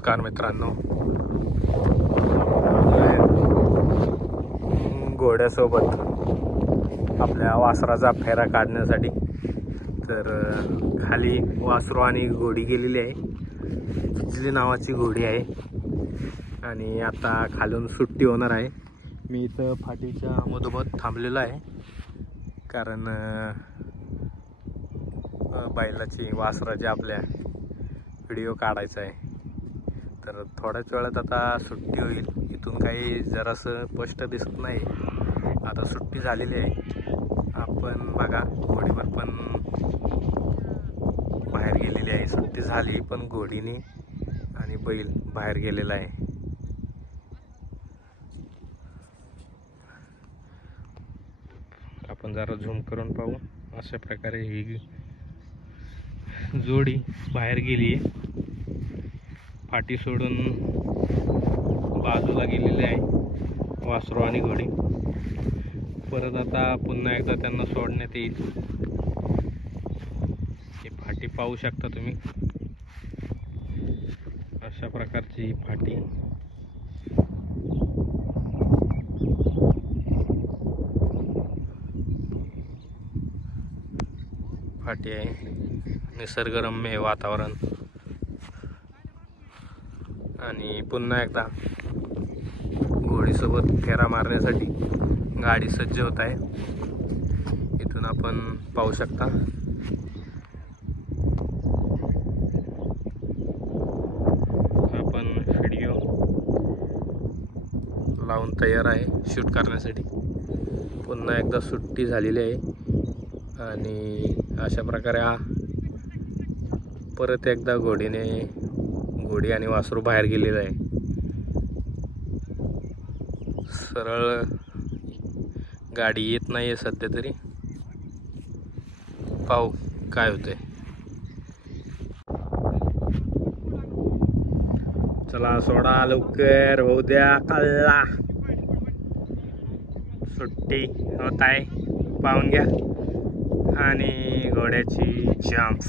नमस्कार मित्रांनो, घोड्यासोबत आपल्या वासराचा फेरा काढण्यासाठी तर खाली वासरू आणि घोडी गेलेली आहे. चिचली नावाची घोडी आहे आणि आता खालून सुट्टी होणार आहे. मी इथं फाटीच्या मधोमध थांबलेलो आहे कारण बैलाची वासराची आपल्या व्हिडिओ काढायचा आहे. तर थोड्याच वेळात आता सुट्टी होईल. इथून काही जरासं स्पष्ट दिसत नाही. आता सुट्टी झालेली आहे. आपण बघा घोडीवर पण बाहेर गेलेली आहे. सुट्टी झाली पण घोडीने आणि बैल बाहेर गेलेला आहे. आपण जरा झूम करून पाहू. अशा प्रकारे ही जोडी बाहेर गेली आहे. फाटी सोडून बाजूला गेलेली आहे वासरू आणि घोडी. परत आता पुन्हा एकदा त्यांना सोडण्यात येईल. ही फाटी पाहू शकता तुम्ही. अशा प्रकारची ही फाटी आहे. निसर्गरम्य वातावरण आणि पुन्हा एकदा घोडीसोबत फेरा मारण्यासाठी गाडी सज्ज होत आहे. इथून आपण पाहू शकता. आपण व्हिडिओ लावून तयार आहे शूट करण्यासाठी. पुन्हा एकदा सुट्टी झालेली आहे आणि अशा प्रकारे परत एकदा घोडी आणि वासरू बाहेर गेलेलं आहे. सरळ गाडी येत नाही आहे सध्या तरी. पाहू काय होतंय. चला सोडा लवकर होऊ द्या. कल्ला सुट्टी होत आहे पाहून घ्या. आणि घोड्याची जंप